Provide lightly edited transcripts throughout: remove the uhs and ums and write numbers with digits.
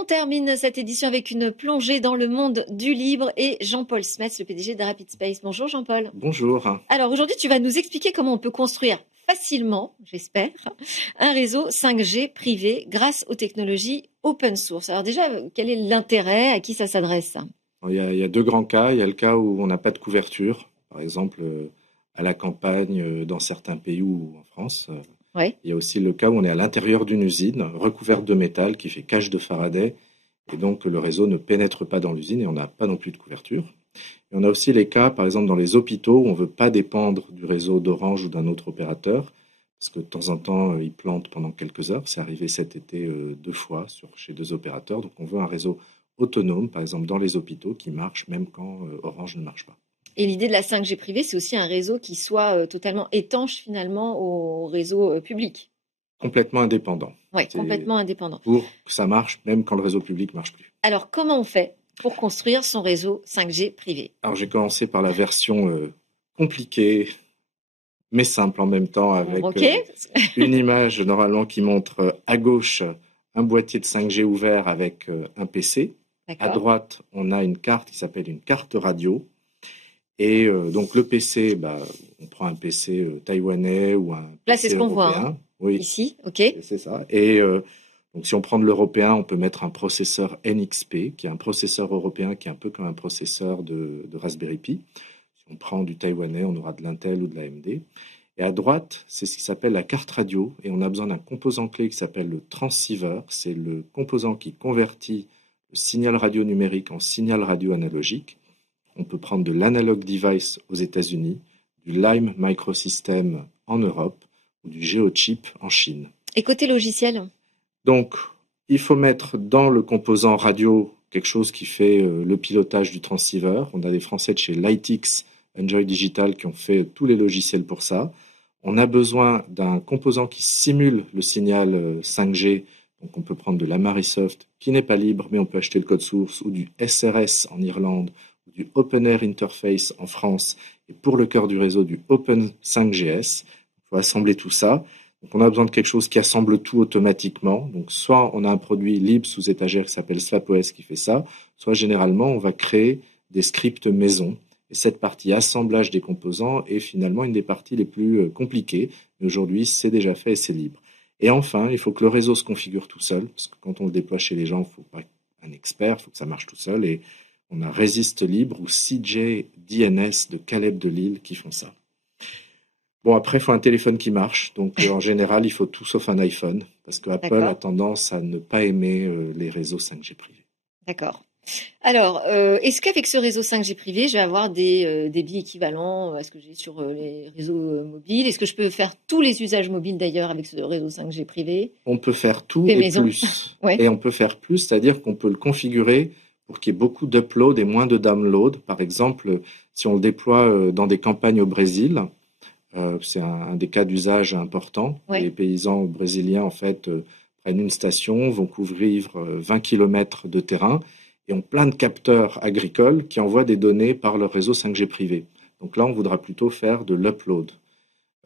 On termine cette édition avec une plongée dans le monde du libre et Jean-Paul Smets, le PDG de Rapid Space. Bonjour Jean-Paul. Bonjour. Alors aujourd'hui, tu vas nous expliquer comment on peut construire facilement, j'espère, un réseau 5G privé grâce aux technologies open source. Alors déjà, quel est l'intérêt? À qui ça s'adresse? Il y a deux grands cas. Il y a le cas où on n'a pas de couverture, par exemple à la campagne dans certains pays ou en France. Ouais. Il y a aussi le cas où on est à l'intérieur d'une usine recouverte de métal qui fait cage de Faraday et donc le réseau ne pénètre pas dans l'usine et on n'a pas non plus de couverture. Et on a aussi les cas, par exemple dans les hôpitaux, où on ne veut pas dépendre du réseau d'Orange ou d'un autre opérateur parce que de temps en temps, ils plantent pendant quelques heures. C'est arrivé cet été 2 fois chez 2 opérateurs. Donc on veut un réseau autonome, par exemple dans les hôpitaux, qui marche même quand Orange ne marche pas. Et l'idée de la 5G privée, c'est aussi un réseau qui soit totalement étanche finalement au réseau public. Complètement indépendant. Oui, complètement indépendant. Pour que ça marche même quand le réseau public ne marche plus. Alors comment on fait pour construire son réseau 5G privé? Alors j'ai commencé par la version compliquée, mais simple en même temps, avec une image normalement qui montre à gauche un boîtier de 5G ouvert avec un PC. À droite, on a une carte qui s'appelle une carte radio. Et donc le PC, on prend un PC taïwanais ou un Là, PC c'est ce qu'on voit, européen. Oui, ici, ok. c'est ça. Et donc si on prend de l'européen, on peut mettre un processeur NXP, qui est un processeur européen qui est un peu comme un processeur de Raspberry Pi. Si on prend du taïwanais, on aura de l'Intel ou de l'AMD. Et à droite, c'est ce qui s'appelle la carte radio. Et on a besoin d'un composant clé qui s'appelle le transceiver. C'est le composant qui convertit le signal radio numérique en signal radio analogique. On peut prendre de l'Analog Device aux États-Unis, du Lime Microsystem en Europe ou du GeoChip en Chine. Et côté logiciel? Donc, il faut mettre dans le composant radio quelque chose qui fait le pilotage du transceiver. On a des Français de chez Lightix, Enjoy Digital qui ont fait tous les logiciels pour ça. On a besoin d'un composant qui simule le signal 5G. Donc, on peut prendre de l'Amarisoft qui n'est pas libre, mais on peut acheter le code source, ou du SRS en Irlande, du Open Air Interface en France, et pour le cœur du réseau, du Open 5GS. Il faut assembler tout ça. Donc, on a besoin de quelque chose qui assemble tout automatiquement. Donc, soit on a un produit libre sous étagère qui s'appelle SlapOS qui fait ça, soit généralement, on va créer des scripts maison. Et cette partie assemblage des composants est finalement une des parties les plus compliquées. Mais aujourd'hui, c'est déjà fait et c'est libre. Et enfin, il faut que le réseau se configure tout seul, parce que quand on le déploie chez les gens, il ne faut pas un expert, il faut que ça marche tout seul. Et on a Resist Libre ou CJ DNS de Caleb de Lille qui font ça. Bon, après, il faut un téléphone qui marche. Donc, en général, il faut tout sauf un iPhone, parce que Apple a tendance à ne pas aimer les réseaux 5G privés. D'accord. Alors, est-ce qu'avec ce réseau 5G privé, je vais avoir des débits équivalents à ce que j'ai sur les réseaux mobiles? Est-ce que je peux faire tous les usages mobiles d'ailleurs avec ce réseau 5G privé? On peut faire tout et plus. Et on peut faire plus, c'est-à-dire qu'on peut le configurer pour qu'il y ait beaucoup d'upload et moins de download. Par exemple, si on le déploie dans des campagnes au Brésil, c'est un des cas d'usage importants. Les paysans brésiliens, en fait, prennent une station, vont couvrir 20 km de terrain et ont plein de capteurs agricoles qui envoient des données par leur réseau 5G privé. Donc là, on voudra plutôt faire de l'upload.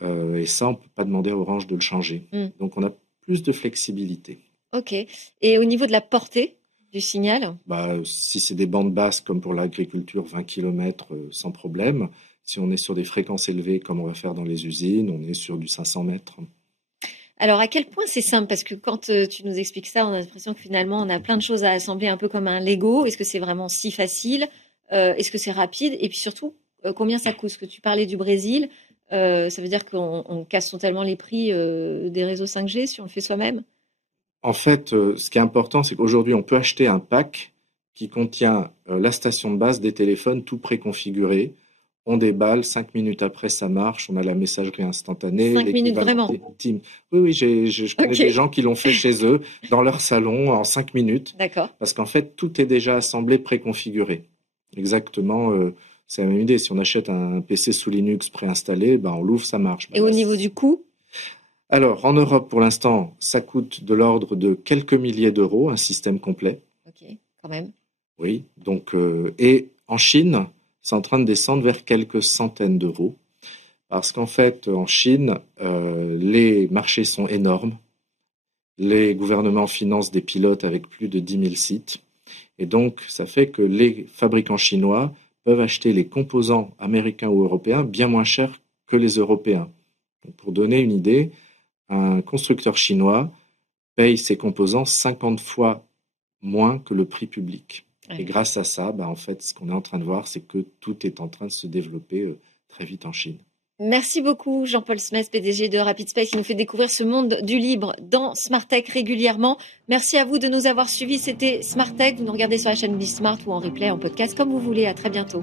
Et ça, on ne peut pas demander à Orange de le changer. Donc, on a plus de flexibilité. Ok. Et au niveau de la portée du signal? Si c'est des bandes basses comme pour l'agriculture, 20 km sans problème. Si on est sur des fréquences élevées comme on va faire dans les usines, on est sur du 500 mètres. Alors, à quel point c'est simple? Parce que quand tu nous expliques ça, on a l'impression que finalement, on a plein de choses à assembler un peu comme un Lego. Est-ce que c'est vraiment si facile? Est-ce que c'est rapide? Et puis surtout, combien ça coûte? Parce que tu parlais du Brésil. Ça veut dire qu'on casse totalement les prix des réseaux 5G si on le fait soi-même? En fait, ce qui est important, c'est qu'aujourd'hui, on peut acheter un pack qui contient la station de base des téléphones tout préconfiguré. On déballe, 5 minutes après, ça marche. On a la messagerie instantanée. 5 minutes vraiment? Oui, je connais des gens qui l'ont fait chez eux, dans leur salon, en 5 minutes. D'accord. Parce qu'en fait, tout est déjà assemblé, préconfiguré. Exactement, c'est la même idée. Si on achète un PC sous Linux préinstallé, on l'ouvre, ça marche. Et au niveau du coût? Alors, en Europe, pour l'instant, ça coûte de l'ordre de quelques milliers d'euros, un système complet. Ok, quand même. Oui, donc, et en Chine, c'est en train de descendre vers quelques centaines d'euros. Parce qu'en fait, en Chine, les marchés sont énormes. Les gouvernements financent des pilotes avec plus de 10 000 sites. Et donc, ça fait que les fabricants chinois peuvent acheter les composants américains ou européens bien moins chers que les Européens. Donc, pour donner une idée, un constructeur chinois paye ses composants 50 fois moins que le prix public. Ouais. Et grâce à ça, en fait, ce qu'on est en train de voir, c'est que tout est en train de se développer très vite en Chine. Merci beaucoup Jean-Paul Smez, PDG de RapidSpace, qui nous fait découvrir ce monde du libre dans Smart Tech régulièrement. Merci à vous de nous avoir suivis. C'était Smart Tech. Vous nous regardez sur la chaîne Bismart ou en replay, en podcast, comme vous voulez. À très bientôt.